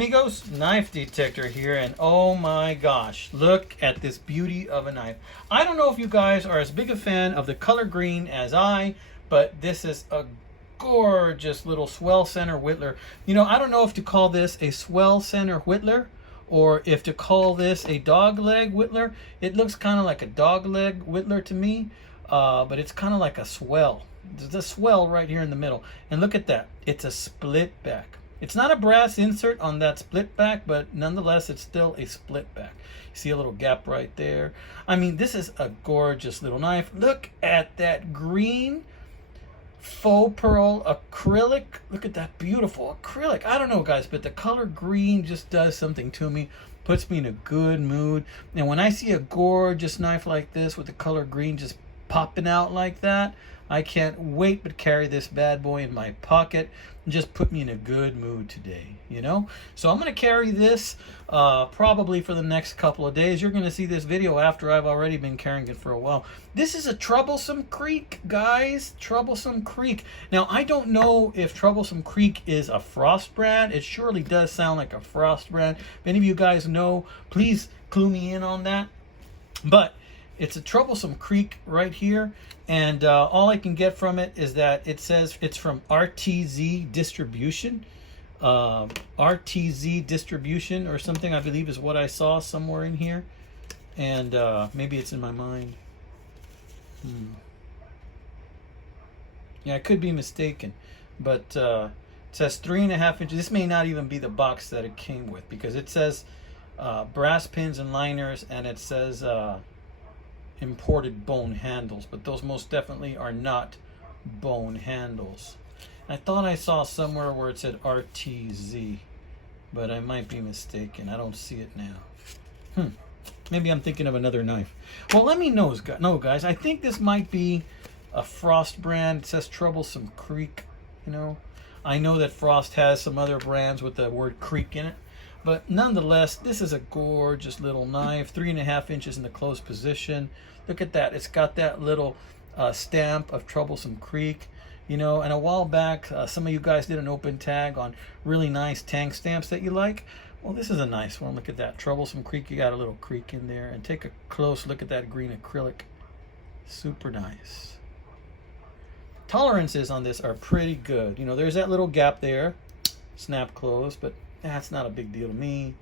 amigos, knife detector here, and oh my gosh, look at this beauty of a knife. I don't know if you guys are as big a fan of the color green as I, but this is a gorgeous little swell center Whittler. You know, I don't know if to call this a swell center Whittler or if to call this a dog leg Whittler. It looks kind of like a dog leg Whittler to me, but it's kind of like a swell. There's a swell right here in the middle, and look at that, it's a split back. It's not a brass insert on that split back, but nonetheless, it's still a split back. You see a little gap right there. I mean, this is a gorgeous little knife. Look at that green faux pearl acrylic. Look at that beautiful acrylic. I don't know, guys, but the color green just does something to me. Puts me in a good mood. And when I see a gorgeous knife like this with the color green just popping out like that, I can't wait but carry this bad boy in my pocket and just put me in a good mood today, you know? So I'm going to carry this probably for the next couple of days. You're going to see this video after I've already been carrying it for a while. This is a Troublesome Creek, guys. Troublesome Creek. Now, I don't know if Troublesome Creek is a Frost brand. It surely does sound like a Frost brand. If any of you guys know, please clue me in on that. But it's a Troublesome Creek right here, and all I can get from it is that it says it's from RTZ Distribution. RTZ Distribution or something, I believe, is what I saw somewhere in here. And maybe it's in my mind. Yeah, I could be mistaken. But it says 3.5 inches. This may not even be the box that it came with, because it says brass pins and liners, and it says imported bone handles, but those most definitely are not bone handles. I thought I saw somewhere where it said RTZ, but I might be mistaken. I don't see it now. Maybe I'm thinking of another knife. Well, let me know, guys. I think this might be a Frost brand. It says Troublesome Creek. You know, I know that Frost has some other brands with the word creek in it. But nonetheless, this is a gorgeous little knife, 3.5 inches in the closed position. Look at that. It's got that little stamp of Troublesome Creek. You know, and a while back, some of you guys did an open tag on really nice tank stamps that you like. Well, this is a nice one. Look at that. Troublesome Creek. You got a little creek in there. And take a close look at that green acrylic. Super nice. Tolerances on this are pretty good. You know, there's that little gap there. Snap close, but that's not a big deal to me.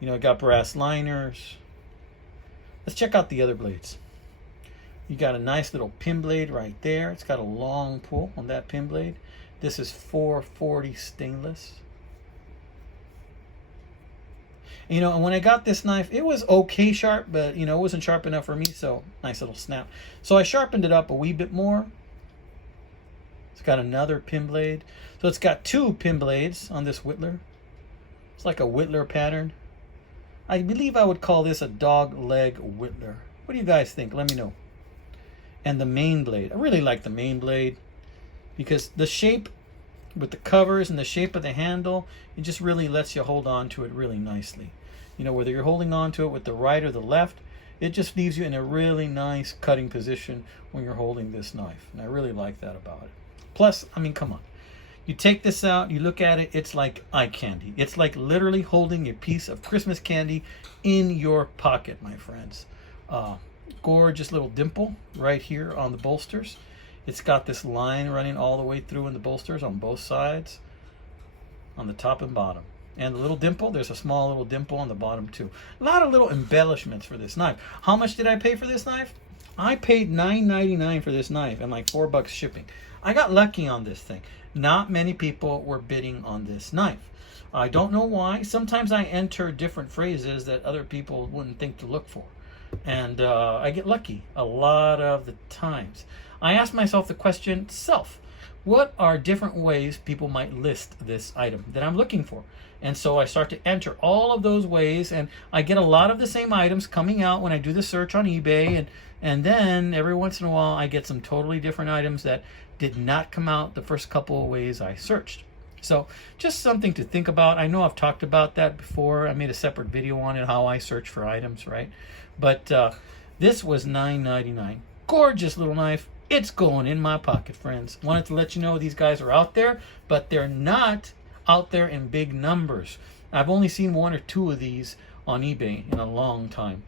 You know, it got brass liners. Let's check out the other blades. You got a nice little pin blade right there. It's got a long pull on that pin blade. This is 440 stainless. You know, and when I got this knife, it was okay sharp, but, you know, it wasn't sharp enough for me, so nice little snap. So I sharpened it up a wee bit more. It's got another pin blade. So it's got 2 pin blades on this Whittler. It's like a Whittler pattern. I believe I would call this a dog leg Whittler. What do you guys think? Let me know. And the main blade. I really like the main blade because the shape with the covers and the shape of the handle, it just really lets you hold on to it really nicely. You know, whether you're holding on to it with the right or the left, it just leaves you in a really nice cutting position when you're holding this knife. And I really like that about it. Plus, I mean, come on. You take this out, you look at it, it's like eye candy. It's like literally holding a piece of Christmas candy in your pocket, my friends. Gorgeous little dimple right here on the bolsters. It's got this line running all the way through in the bolsters on both sides, on the top and bottom. And the little dimple, there's a small little dimple on the bottom too. A lot of little embellishments for this knife. How much did I pay for this knife? I paid $9.99 for this knife and like $4 shipping. I got lucky on this thing. Not many people were bidding on this knife. I don't know why. Sometimes I enter different phrases that other people wouldn't think to look for. And I get lucky a lot of the times. I ask myself the question, what are different ways people might list this item that I'm looking for? And so I start to enter all of those ways, and I get a lot of the same items coming out when I do the search on eBay, and then every once in a while I get some totally different items that did not come out the first couple of ways I searched. So just something to think about. I know I've talked about that before. I made a separate video on it, how I search for items, right? But this was $9.99. Gorgeous little knife. It's going in my pocket, friends. Wanted to let you know these guys are out there, but they're not out there in big numbers. I've only seen 1 or 2 of these on eBay in a long time.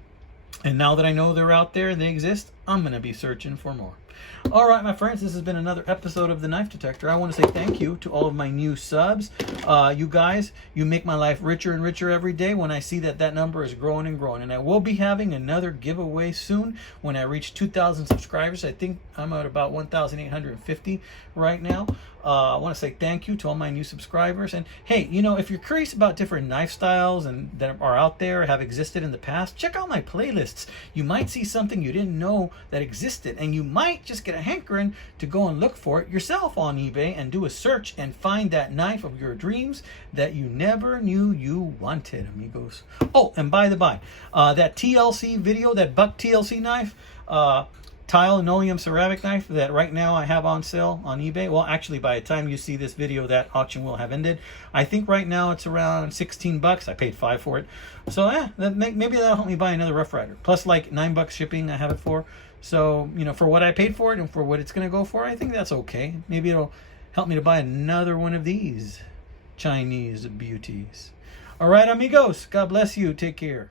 And now that I know they're out there and they exist, I'm going to be searching for more. All right, my friends, this has been another episode of The Knife Detector. I want to say thank you to all of my new subs. You guys, you make my life richer and richer every day when I see that that number is growing and growing. And I will be having another giveaway soon when I reach 2,000 subscribers. I think I'm at about 1,850 right now. I want to say thank you to all my new subscribers. And hey, you know, if you're curious about different knife styles and that are out there, have existed in the past, check out my playlists. You might see something you didn't know that existed, and you might just get a hankering to go and look for it yourself on eBay and do a search and find that knife of your dreams that you never knew you wanted, amigos. Oh, and by the by, that TLC video, that Buck TLC knife, tile linoleum ceramic knife that right now I have on sale on eBay. Well, actually, by the time you see this video, that auction will have ended. I think right now it's around 16 bucks. I paid $5 for it. So maybe that'll help me buy another Rough Rider. Plus like $9 shipping I have it for. So, you know, for what I paid for it and for what it's going to go for, I think that's okay. Maybe it'll help me to buy another one of these Chinese beauties. All right, amigos. God bless you. Take care.